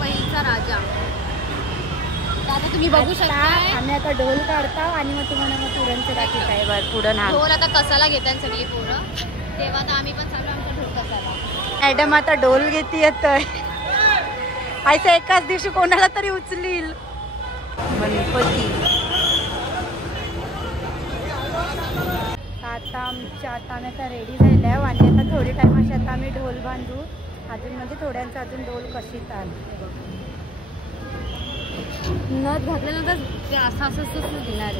पहिलचा राजा. आता तुम्ही बघू शकता आम्ही आता ढोल काढतो आणि मग तुम्हाला मग पुरणचं दाखवत आहे. पुढं ना ढोल आता कसाला घेतात सगळी पोरं, तेव्हा तर आम्ही पण चालू आमचा ढोल कसाला. मॅडम आता ढोल घेती येतोय. असं एकाच दिवशी कोणाला तरी उचलील. गणपती आता आमच्या आम्ही आता रेडी झाल्या आणि आता थोडी टाइम अशी आता आम्ही ढोल बांधू. अजून म्हणजे थोड्यांचं अजून ढोल कशीत आलं नथ घातल्यानंतर ते असं दिणार.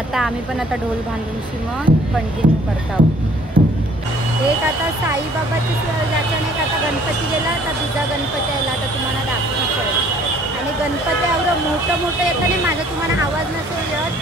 आता आम्ही पण आता ढोल बांधूनशी मग कंटिन्यू करतो. एक आता साईबाबाची याच्याने आता गणपती गेला, आता दुसरा गणपती आला. आता तुम्हाला दाखवून पडेल. आणि गणपती एवढं मोठं येतं नाही, माझा तुम्हाला आवाज नसेल येत.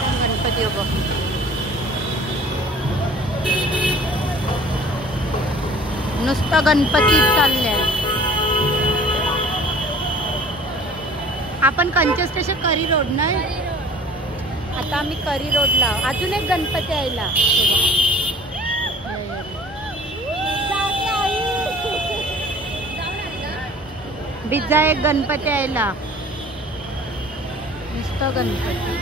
पण गणपती बघ नुसतं गणपती चाललंय. आपण कंचे स्टेशन करी रोड नाही, आता आम्ही करी रोडला. अजून एक गणपती यायला. बिजा एक गणपती यायला. नुसतं गणपती.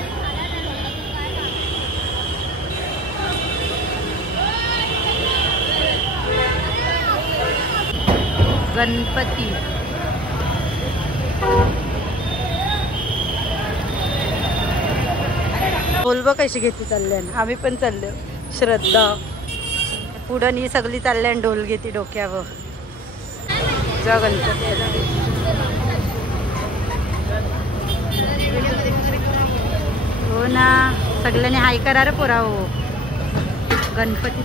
गणपती बोलबो कशी घेते चालल्यान. आम्ही पण चाललो. श्रद्धा पुढं ही सगळी चालल्यान ढोल घेते डोक्यावर. जा गणपती हो ना, सगळ्यांनी हाय करा रे पोरा. हो गणपती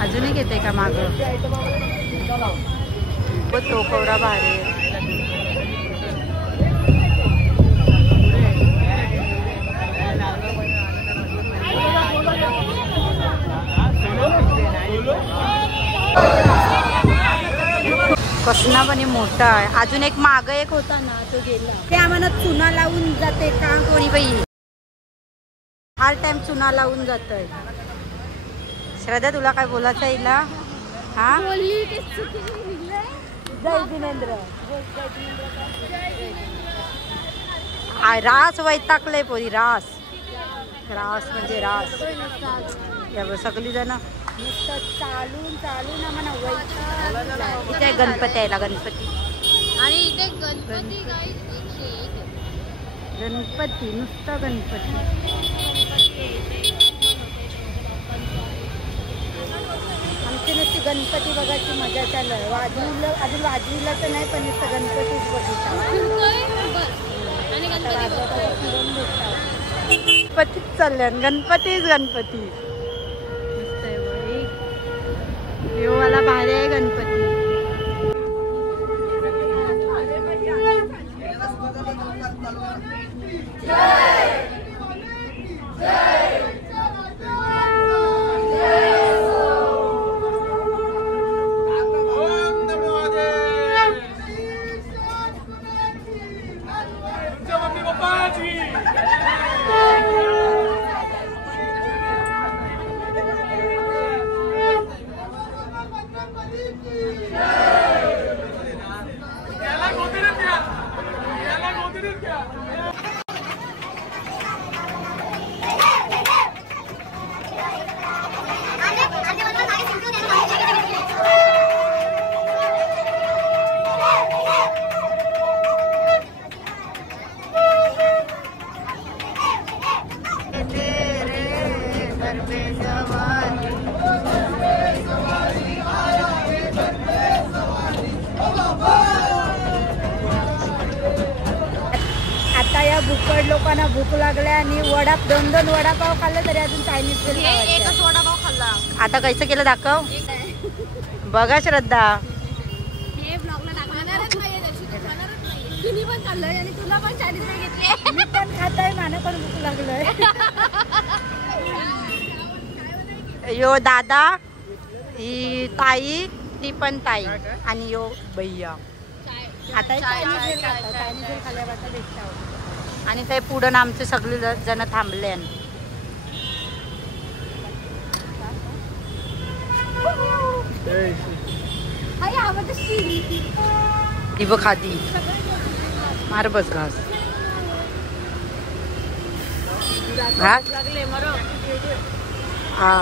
अजूनही घेते का माग. तो कवडा भारी. कसना पण मोठा आहे. अजून एक माग एक होता ना, तो गेला. ते आम्हाला चुना लावून जाते का कोणी बाई. हर टाइम चुना लावून जातोय. श्रद्धा तुला काय बोलायचं आहे ना? हा जय जिनेंद्र. रास वैतागले पोरी. रास म्हणजे रास. या सगळी जण नुसतं चालून आम्हाला वैताग. इथे गणपती यायला. गणपती आणि इथे गणपती नुसतं गणपती. आमची नुसती गणपती बघायची मजा चालू आहे. अजून वाजवीला तर नाही, पण नुसतं गणपतीच बघितला. गणपतीच चालल्या. गणपतीच गणपती. मला भारी आहे गणपती. आता या भूकड लोकांना भूक लागल्या आणि दोन वडापाव खाल्ले तरी अजून चायनीज एकच वडापाव खाल्ला. आता कसं केलं दाखव. बघा श्रद्धा. हे ब्लॉगला दाखवणारच नाहीये. तुम्ही पण खाल्लंय आणि तुला पण चायनीज घेतली. मी पण खातोय. मला पण भूक लागलोय. यो दादा, ही ताई, ती पण ताई आणि यो भैया. आता चायनीज खाल्यावर भेटत. आणि ते पुढं आमचे सगळे जण थांबले. हाय आवडतं शी. ती बघ खाती मार बस घास घास लागले मरो. हा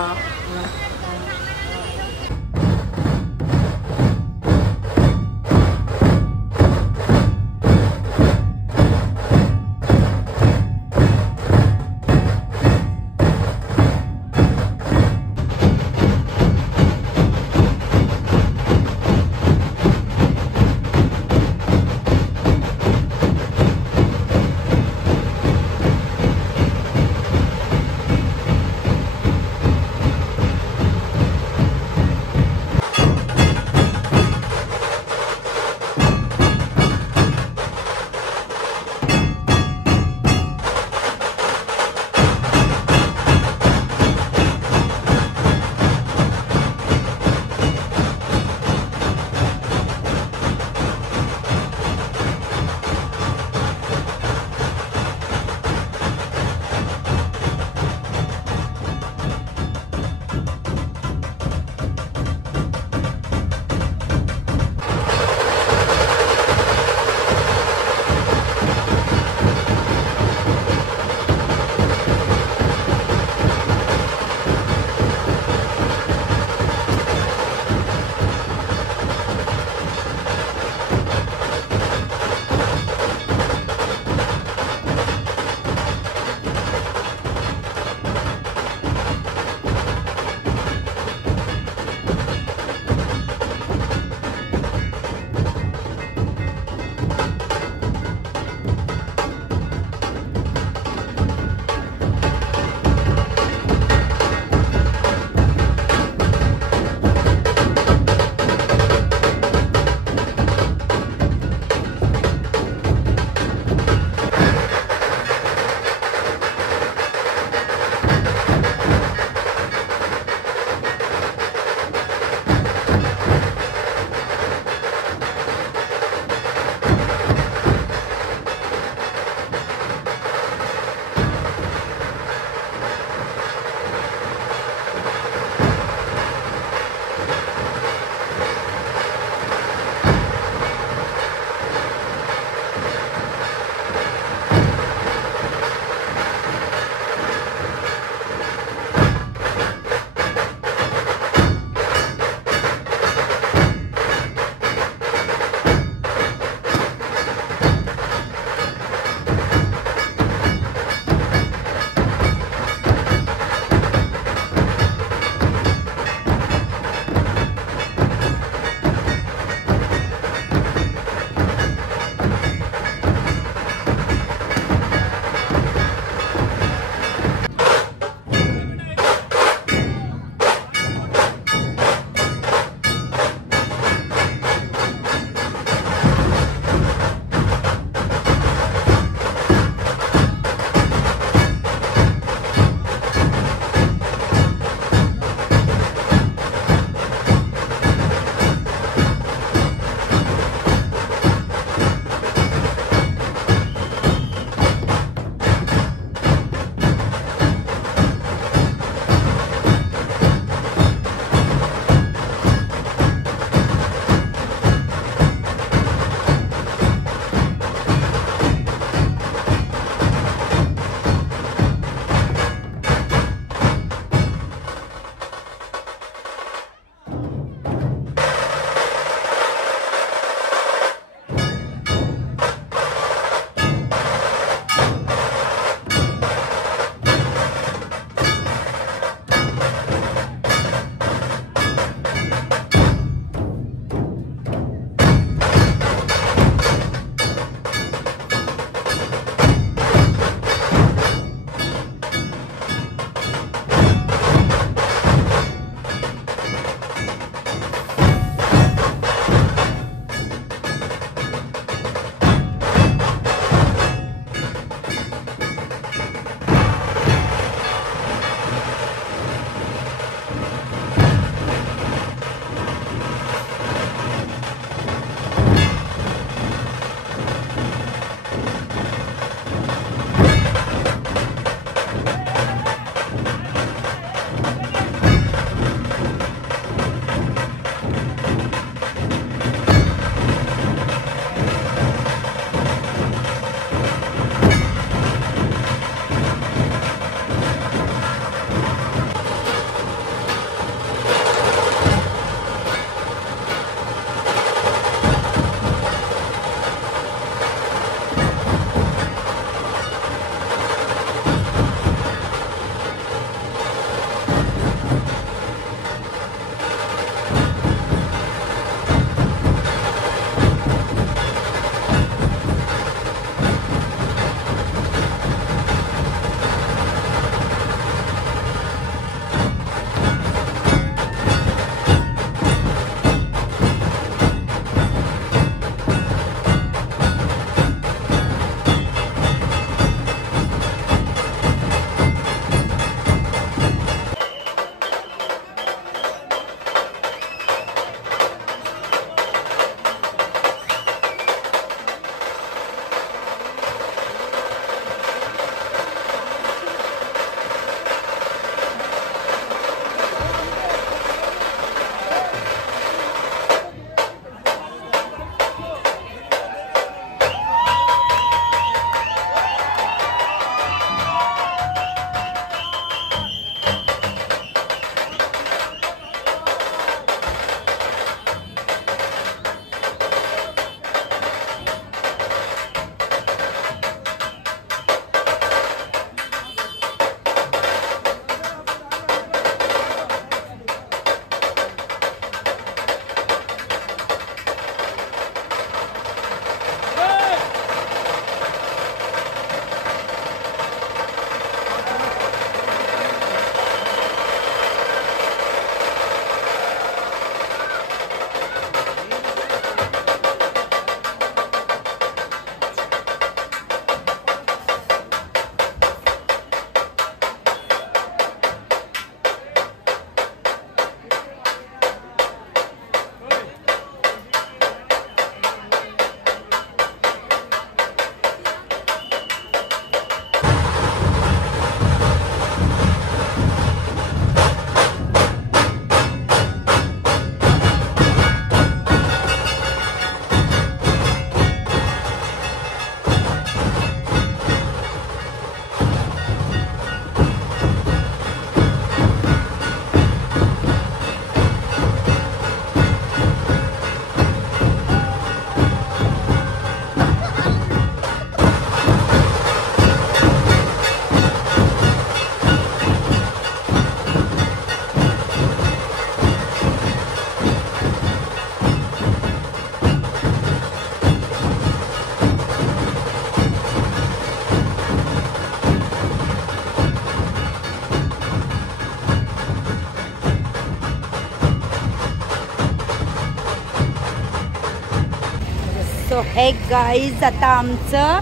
सो हे गाईज आता आमचं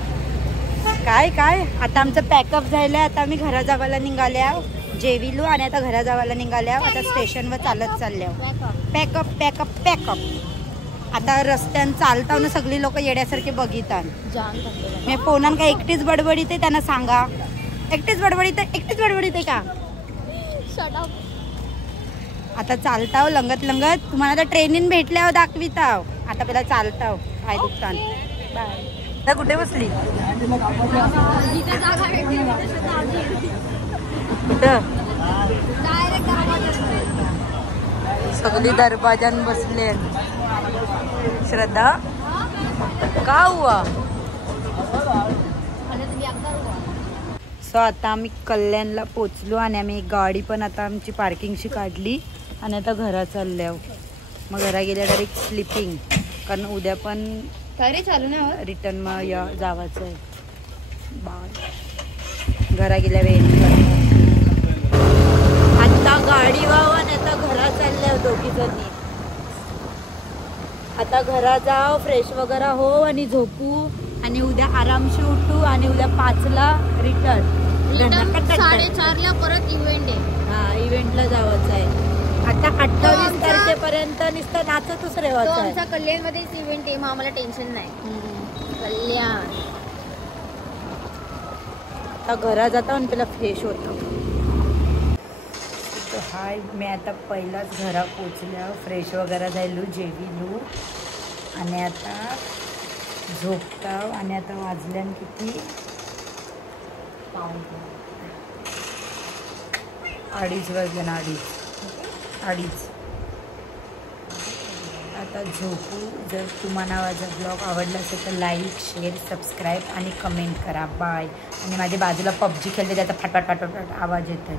आता आमचं पॅकअप झालंय. आता आम्ही घरा जावायला निघाल्या, जेविलो आणि आता घरा जावायला निघाल्या. आता स्टेशनवर चालत चालल्या. Pack up pack up pack up. आता रस्त्यान चालताना सगळी लोक येड्यासारखे बघितात. मी फोनान काय एकटीच बडबडीत आहे, त्यांना सांगा. एकटीच बडबडीत आहे का? आता चालताव लंगत लंगत. तुम्हाला आता ट्रेनिंग भेटल्यावर दाखविताव. आता पहिला चालताव, पाय दुखतात. बाय. कुठे बसली? कुठं? सगळी दरवाजान बसले. श्रद्धा का हुआ? सो आता आम्ही कल्याणला पोचलो आणि आम्ही एक गाडी पण आता आमची पार्किंगशी काढली आणि आता घरा चालल्या. मग घरा गेल्या डायरेक्ट स्लिपिंग, कारण उद्या पण तरी चालू ना रिटर्न मग या जावाचं आहे. बाय. घरा गेल्या वेळ आता गाडी वावा आणि आता घरा चालल्या दोघी जणी. आता घरा जाव, फ्रेश वगैरे हो आणि झोपू आणि उद्या आरामशी उठू आणि उद्या 5ला रिटर्न. 4:30ला परत इव्हेंट आहे. हा, इव्हेंटला जायचं आहे. आता 28 तारखेपर्यंत नुसतं नाचतच राहायचं आहे. आमचा कल्याणमध्येच इव्हेंट आहे, मग आम्हाला टेन्शन नाही. कल्याण आता घरा जाता आणि त्याला फ्रेश होतो. हाय, मी आता पहिलाच घरा पोचल्या, फ्रेश वगैरे झालो, जेविलो आणि आता झोपताव. आणि आता वाजल्यान किती? 2:30 वाजले ना, 2:30. आता झोपू. जर तुम्हाला माझा ब्लॉग आवडला असेल तर लाईक, शेअर, सबस्क्राईब आणि कमेंट करा. बाय. आणि माझ्या बाजूला PUBG खेळते, त्याचा फाटफाट आवाज येतो.